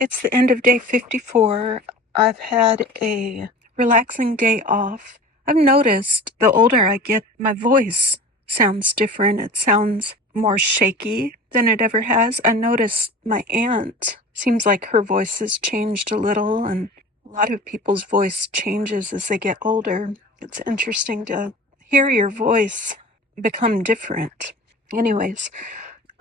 It's the end of day 54. I've had a relaxing day off. I've noticed the older I get, my voice sounds different. It sounds more shaky than it ever has. I noticed my aunt seems like her voice has changed a little, and a lot of people's voice changes as they get older. It's interesting to hear your voice become different. Anyways,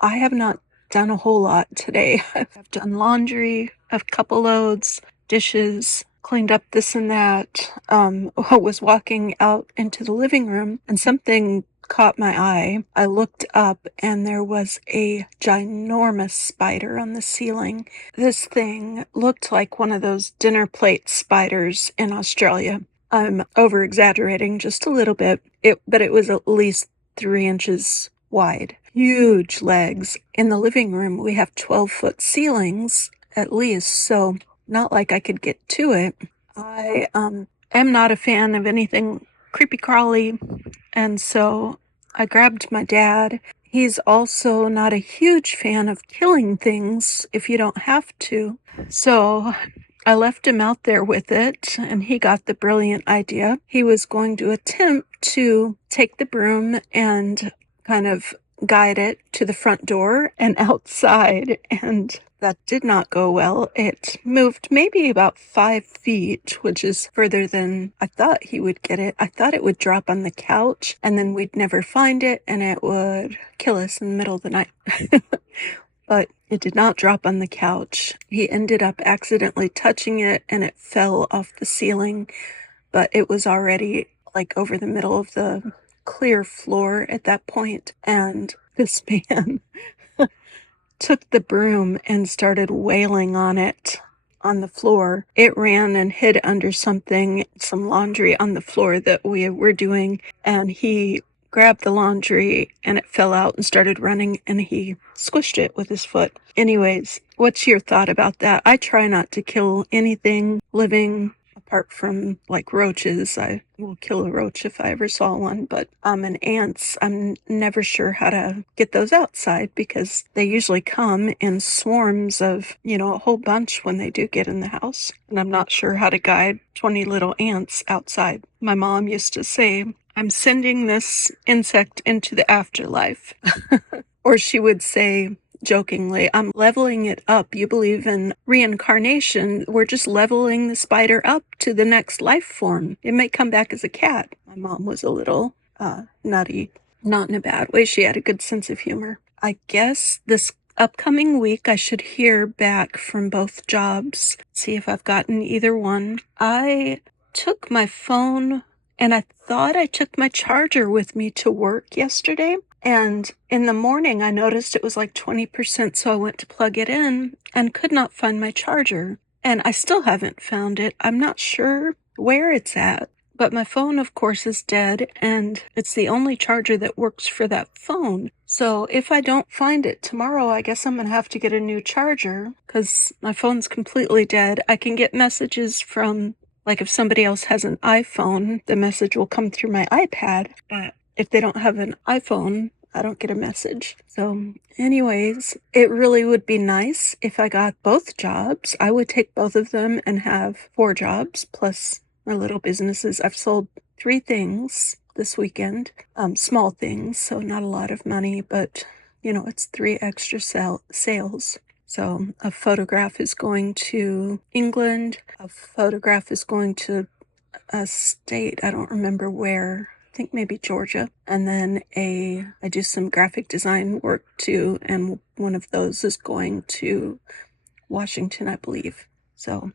I have not done a whole lot today. I've done laundry, a couple loads, dishes, cleaned up this and that. I was walking out into the living room and something caught my eye. I looked up and there was a ginormous spider on the ceiling. This thing looked like one of those dinner plate spiders in Australia. I'm over exaggerating just a little bit, but it was at least 3 inches wide. Huge legs. In the living room, we have 12-foot ceilings at least, so not like I could get to it. I am not a fan of anything creepy crawly, and so I grabbed my dad. He's also not a huge fan of killing things if you don't have to. So I left him out there with it, and he got the brilliant idea. He was going to attempt to take the broom and kind of guide it to the front door and outside, and that did not go well. It moved maybe about 5 feet, which is further than I thought he would get it. I thought it would drop on the couch, and then we'd never find it, and it would kill us in the middle of the night. But it did not drop on the couch. He ended up accidentally touching it, and it fell off the ceiling, but it was already like over the middle of the clear floor at that point, and this man took the broom and started wailing on it on the floor. It ran and hid under some laundry on the floor that we were doing, and he grabbed the laundry and it fell out and started running, and he squished it with his foot. Anyways, what's your thought about that? I try not to kill anything living apart from like roaches. I will kill a roach if I ever saw one, but and ants, I'm never sure how to get those outside because they usually come in swarms of, a whole bunch when they do get in the house. And I'm not sure how to guide 20 little ants outside. My mom used to say, "I'm sending this insect into the afterlife." Or she would say, jokingly, "I'm leveling it up. You believe in reincarnation. We're just leveling the spider up to the next life form. It may come back as a cat." My mom was a little nutty, not in a bad way. She had a good sense of humor. I guess this upcoming week I should hear back from both jobs, see if I've gotten either one. I took my phone and I thought I took my charger with me to work yesterday. And in the morning, I noticed it was like 20%, so I went to plug it in and could not find my charger. And I still haven't found it. I'm not sure where it's at. But my phone, of course, is dead, and it's the only charger that works for that phone. So if I don't find it tomorrow, I guess I'm going to have to get a new charger because my phone's completely dead. I can get messages from, like if somebody else has an iPhone, the message will come through my iPad. But if they don't have an iPhone, I don't get a message. So anyways, it really would be nice if I got both jobs. I would take both of them and have 4 jobs plus my little businesses. I've sold 3 things this weekend, small things, so not a lot of money, but it's 3 extra sales. So a photograph is going to England, a photograph is going to a state, I don't remember where, I think maybe Georgia, and then I do some graphic design work too, and one of those is going to Washington, I believe. So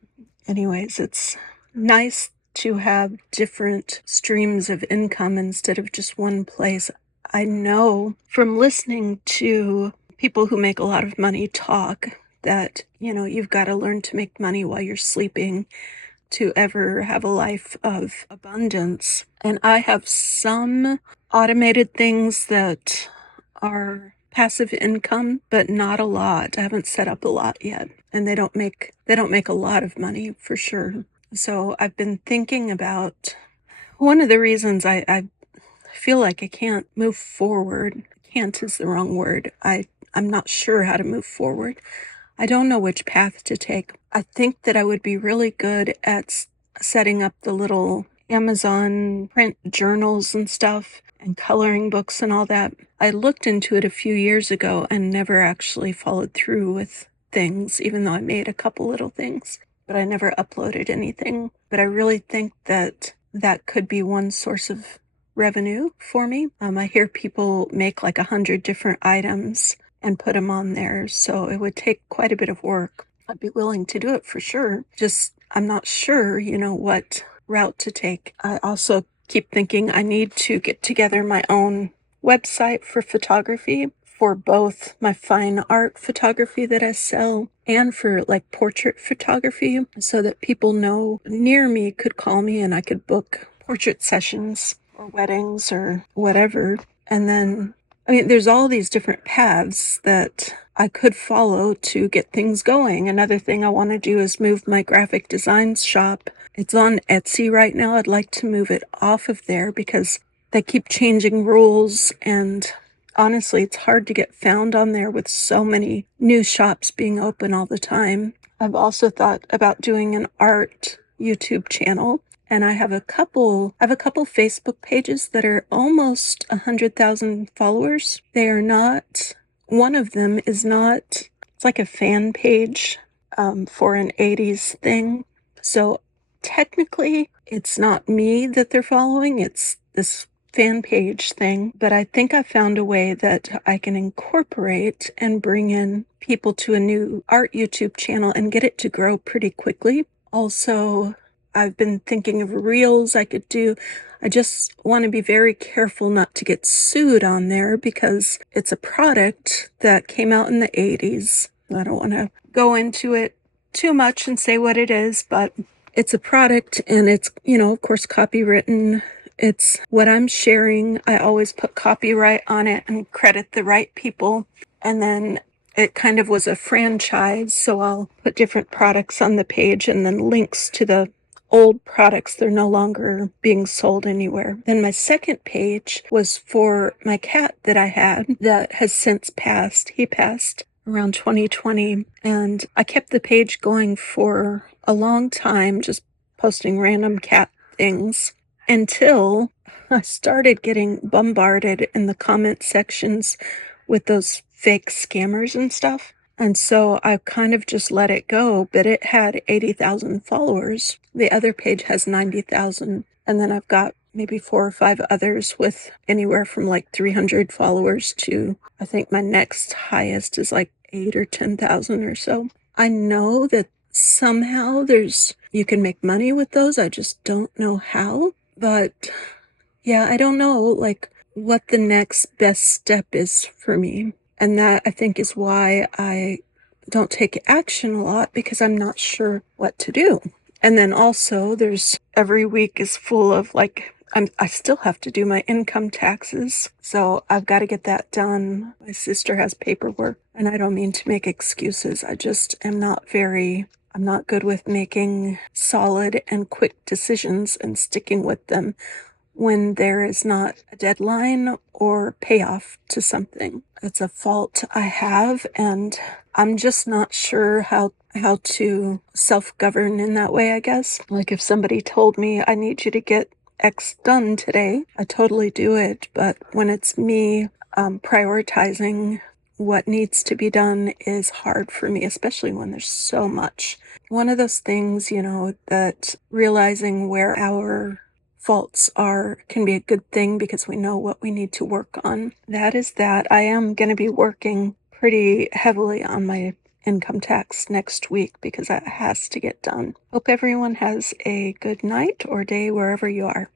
anyways, it's nice to have different streams of income instead of just one place. I know from listening to people who make a lot of money talk that, you've got to learn to make money while you're sleeping to ever have a life of abundance. And I have some automated things that are passive income, but not a lot. I haven't set up a lot yet, and they don't make a lot of money for sure. So I've been thinking about one of the reasons I feel like I can't move forward. Can't is the wrong word. I'm not sure how to move forward. I don't know which path to take. I think that I would be really good at setting up the little Amazon print journals and stuff and coloring books and all that. I looked into it a few years ago and never actually followed through with things, even though I made a couple little things, but I never uploaded anything. But I really think that that could be one source of revenue for me. I hear people make like 100 different items and put them on there, so it would take quite a bit of work. I'd be willing to do it for sure. Just, I'm not sure, what route to take. I also keep thinking I need to get together my own website for photography, for both my fine art photography that I sell and for like portrait photography, so that people know near me could call me and I could book portrait sessions or weddings or whatever. And then, there's all these different paths that I could follow to get things going. Another thing I want to do is move my graphic design shop. It's on Etsy right now. I'd like to move it off of there because they keep changing rules, and honestly, it's hard to get found on there with so many new shops being open all the time. I've also thought about doing an art YouTube channel, and I have a couple Facebook pages that are almost 100,000 followers. They are not, one of them is not, it's like a fan page for an 80s thing. So technically, it's not me that they're following, it's this fan page thing, but I think I found a way that I can incorporate and bring in people to a new art YouTube channel and get it to grow pretty quickly. Also, I've been thinking of reels I could do. I just want to be very careful not to get sued on there because it's a product that came out in the 80s. I don't want to go into it too much and say what it is, but it's a product and it's, of course, copywritten. It's what I'm sharing. I always put copyright on it and credit the right people. And then it kind of was a franchise, so I'll put different products on the page and then links to the old products. They're no longer being sold anywhere. Then my second page was for my cat that I had that has since passed. He passed around 2020, and I kept the page going for a long time, just posting random cat things until I started getting bombarded in the comment sections with those fake scammers and stuff. And so I kind of just let it go, but it had 80,000 followers. The other page has 90,000. And then I've got maybe 4 or 5 others with anywhere from like 300 followers to, I think my next highest is like 8 or 10,000 or so. I know that somehow you can make money with those. I just don't know how. But yeah, I don't know like what the next best step is for me. And that, I think, is why I don't take action a lot, because I'm not sure what to do. And then also every week is full of like, I still have to do my income taxes. So I've got to get that done. My sister has paperwork, and I don't mean to make excuses. I just am I'm not good with making solid and quick decisions and sticking with them when there is not a deadline or payoff to something. It's a fault I have, and I'm just not sure how to self-govern in that way, I guess. Like if somebody told me, I need you to get X done today, I totally do it. But when it's me prioritizing what needs to be done is hard for me, especially when there's so much. One of those things, that realizing where our faults can be a good thing because we know what we need to work on. That is that. I am going to be working pretty heavily on my income tax next week because that has to get done. Hope everyone has a good night or day wherever you are.